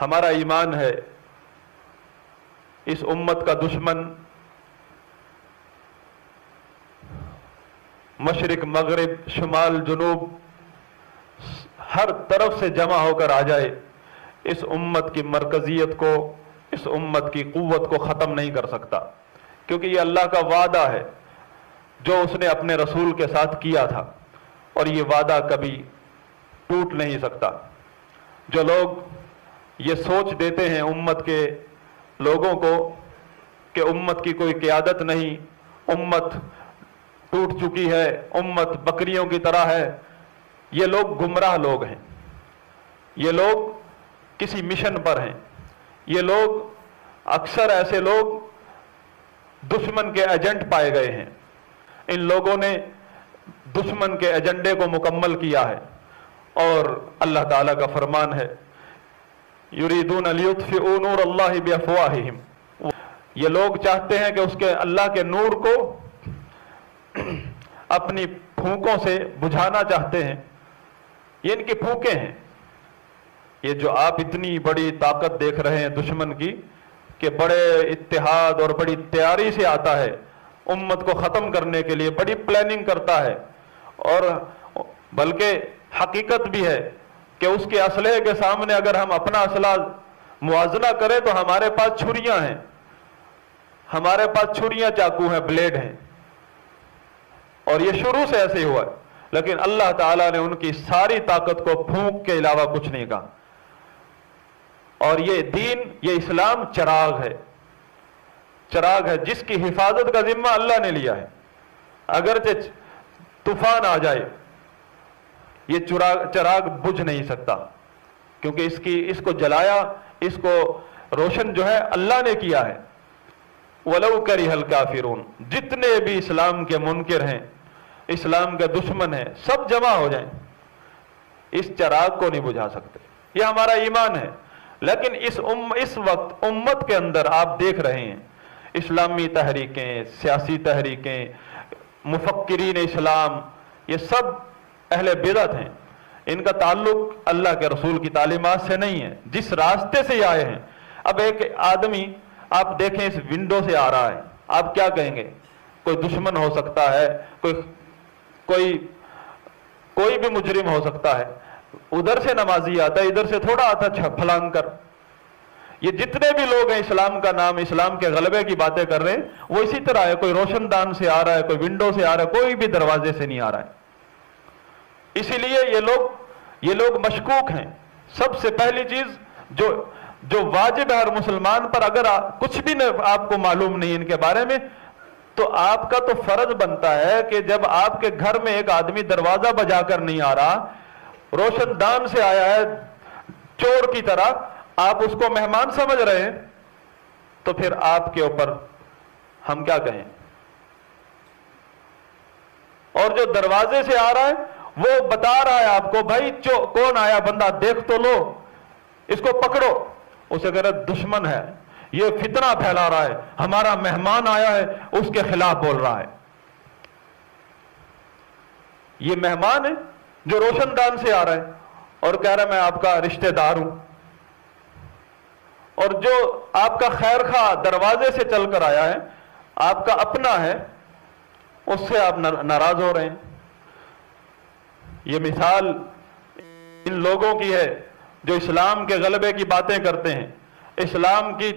ہمارا ایمان ہے اس امت کا دشمن مشرق مغرب شمال جنوب ہر طرف سے جمع ہو کر آ جائے، اس امت کی مرکزیت کو، اس امت کی قوت کو ختم نہیں کر سکتا، کیونکہ یہ اللہ کا وعدہ ہے جو اس نے اپنے رسول کے ساتھ کیا تھا، اور یہ وعدہ کبھی ٹوٹ نہیں سکتا۔ جو لوگ یہ سوچ دیتے ہیں امت کے لوگوں کو کہ امت کی کوئی قیادت نہیں، امت ٹوٹ چکی ہے، امت بکریوں کی طرح ہے، یہ لوگ گمراہ لوگ ہیں، یہ لوگ کسی مشن پر ہیں، یہ لوگ اکثر ایسے لوگ دشمن کے ایجنٹ پائے گئے ہیں۔ ان لوگوں نے دشمن کے ایجنڈے کو مکمل کیا ہے، اور اللہ تعالیٰ کا فرمان ہے یریدون لیطفئوا نور اللہ بافواہہم، یہ لوگ چاہتے ہیں کہ اس کے اللہ کے نور کو اپنی پھونکوں سے بجھانا چاہتے ہیں۔ یہ ان کی پھونکیں ہیں۔ یہ جو آپ اتنی بڑی طاقت دیکھ رہے ہیں دشمن کی کہ بڑے اتحاد اور بڑی تیاری سے آتا ہے امت کو ختم کرنے کے لیے، بڑی پلاننگ کرتا ہے، اور بلکہ حقیقت بھی ہے کہ اس کے اسلحے کے سامنے اگر ہم اپنا اسلحہ موازنہ کریں تو ہمارے پاس چھریاں ہیں، ہمارے پاس چھریاں چاقو ہیں، بلیڈ ہیں، اور یہ شروع سے ایسے ہی ہوا ہے، لیکن اللہ تعالیٰ نے ان کی ساری طاقت کو پھونک کے علاوہ کچھ نہیں کہا۔ اور یہ دین، یہ اسلام چراغ ہے، چراغ ہے جس کی حفاظت کا ذمہ اللہ نے لیا ہے۔ اگرچہ طوفان آ جائے یہ چراغ بجھ نہیں سکتا، کیونکہ اس کو جلایا، اس کو روشن جو ہے اللہ نے کیا ہے۔ وَلَوْ كَرِهَ الْكَافِرُونَ، جتنے بھی اسلام کے منکر ہیں، اسلام کے دشمن ہیں، سب جمع ہو جائیں، اس چراغ کو نہیں بجھا سکتے۔ یہ ہمارا ایمان ہے۔ لیکن اس وقت امت کے اندر آپ دیکھ رہے ہیں اسلامی تحریکیں، سیاسی تحریکیں، مفکرین اسلام، یہ سب اہل بدعت ہیں، ان کا تعلق اللہ کے رسول کی تعلیمات سے نہیں ہے، جس راستے سے یہ آئے ہیں۔ اب ایک آدمی آپ دیکھیں اس ونڈو سے آ رہا ہے، آپ کیا کہیں گے؟ کوئی دشمن ہو سکتا ہے، کوئی بھی مجرم ہو سکتا ہے، ادھر سے نمازی آتا ہے، ادھر سے تھوڑا آتا پھلانگ کر۔ یہ جتنے بھی لوگ ہیں اسلام کا نام، اسلام کے غلبے کی باتیں کر رہے ہیں، وہ اسی طرح ہے، کوئی روشن دان سے آ رہا ہے، کوئی ونڈو سے آ رہا ہے، کوئی بھی دروازے سے نہیں آ رہا ہے۔ اسی لیے یہ لوگ مشکوک ہیں۔ سب سے پہلی چیز جو واجب ہے ہر مسلمان پر، اگر کچھ بھی آپ کو معلوم نہیں ان کے بارے میں، تو آپ کا تو فرض بنتا ہے کہ جب آپ کے گھر میں ایک آدمی دروازہ بجا کر نہیں آ رہا، روشن دان سے آیا ہے چور کی طرح، آپ اس کو مہمان سمجھ رہے ہیں، تو پھر آپ کے اوپر ہم کیا کہیں؟ اور جو دروازے سے آ رہا ہے وہ بتا رہا ہے آپ کو، بھائی کون آیا بندہ دیکھ تو لو، اس کو پکڑو، اسے اگر دشمن ہے، یہ فتنہ پھیلا رہا ہے، ہمارا مہمان آیا ہے اس کے خلاف بول رہا ہے۔ یہ مہمان ہے جو روشن دان سے آ رہا ہے اور کہہ رہا ہے میں آپ کا رشتہ دار ہوں، اور جو آپ کا خیر خواہ دروازے سے چل کر آیا ہے، آپ کا اپنا ہے، اس سے آپ ناراض ہو رہے ہیں۔ یہ مثال ان لوگوں کی ہے جو اسلام کے غلبے کی باتیں کرتے ہیں، اسلام کی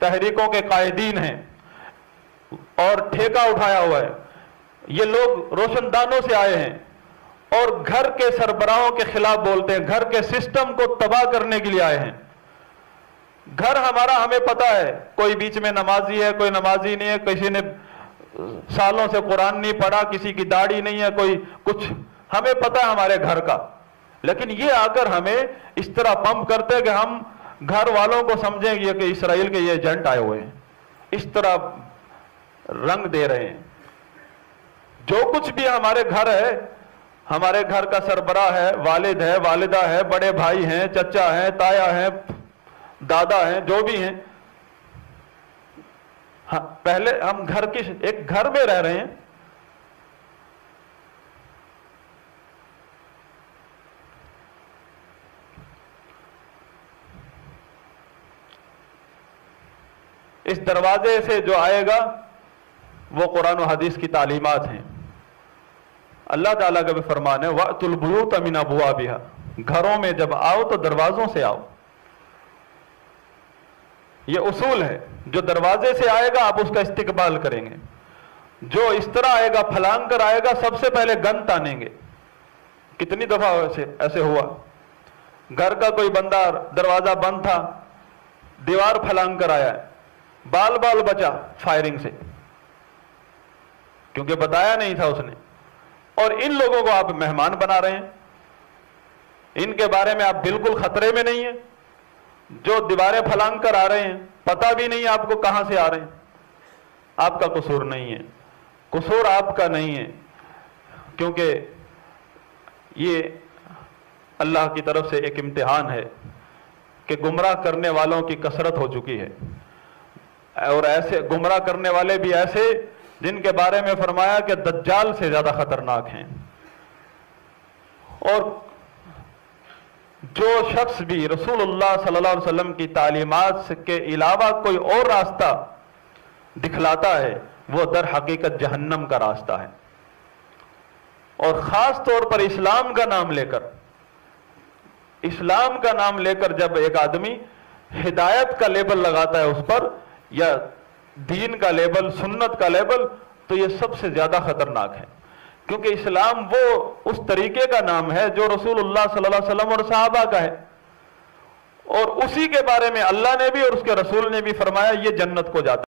تحریکوں کے قائدین ہیں اور ٹھیکہ اٹھایا ہوا ہے۔ یہ لوگ روشن دانوں سے آئے ہیں اور گھر کے سربراہوں کے خلاف بولتے ہیں، گھر کے سسٹم کو تباہ کرنے کے لیے آئے ہیں۔ گھر ہمارا ہمیں پتہ ہے، کوئی بیچ میں نمازی ہے، کوئی نمازی نہیں ہے، کسی نے سالوں سے قرآن نہیں پڑھا، کسی کی داڑھی نہیں ہے، کوئی کچھ، ہمیں پتہ ہے ہمارے گھر کا۔ لیکن یہ آ کر ہمیں اس طرح پمپ کرتے ہیں کہ ہم گھر والوں کو سمجھیں گے کہ اسرائیل کے یہ ایجنٹ آئے ہوئے ہیں، اس طرح رنگ دے رہے ہیں۔ جو کچھ بھی ہمارے گھر ہے، ہمارے گھر کا سربراہ ہے، والد ہے، والدہ ہے، بڑے بھائی ہیں، چچا ہیں، تایا ہیں، دادا ہیں، جو بھی ہیں، پہلے ہم ایک گھر میں رہ رہے ہیں۔ اس دروازے سے جو آئے گا وہ قرآن و حدیث کی تعلیمات ہیں. اللہ تعالیٰ کا بھی فرمان ہے وَأْتُوا الْبُيُوتَ مِنْ أَبْوَابِهَا، گھروں میں جب آؤ تو دروازوں سے آؤ. یہ اصول ہے، جو دروازے سے آئے گا آپ اس کا استقبال کریں گے. جو اس طرح آئے گا پھلانگ کر آئے گا سب سے پہلے گن تانیں گے. کتنی دفعہ ایسے ہوا، گھر کا کوئی بندہ دروازہ بند تھا، دیوار پھلانگ کر آیا ہے، بال بال بچا فائرنگ سے، کیونکہ بتایا نہیں تھا اس نے. اور ان لوگوں کو آپ مہمان بنا رہے ہیں، ان کے بارے میں آپ بالکل خطرے میں نہیں ہیں. جو دیواریں پھلانگ کر آ رہے ہیں پتہ بھی نہیں آپ کو کہاں سے آ رہے ہیں. آپ کا قصور نہیں ہے، قصور آپ کا نہیں ہے، کیونکہ یہ اللہ کی طرف سے ایک امتحان ہے کہ گمراہ کرنے والوں کی کثرت ہو چکی ہے. اور ایسے گمراہ کرنے والے بھی ایسے جن کے بارے میں فرمایا کہ دجال سے زیادہ خطرناک ہیں. اور جو شخص بھی رسول اللہ صلی اللہ علیہ وسلم کی تعلیمات کے علاوہ کوئی اور راستہ دکھلاتا ہے وہ در حقیقت جہنم کا راستہ ہے. اور خاص طور پر اسلام کا نام لے کر جب ایک آدمی ہدایت کا لیبل لگاتا ہے اس پر، یا دین کا لیبل، سنت کا لیبل، تو یہ سب سے زیادہ خطرناک ہے. کیونکہ اسلام وہ اس طریقے کا نام ہے جو رسول اللہ صلی اللہ علیہ وسلم اور صحابہ کا ہے، اور اسی کے بارے میں اللہ نے بھی اور اس کے رسول نے بھی فرمایا یہ جنت کو جاتا ہے.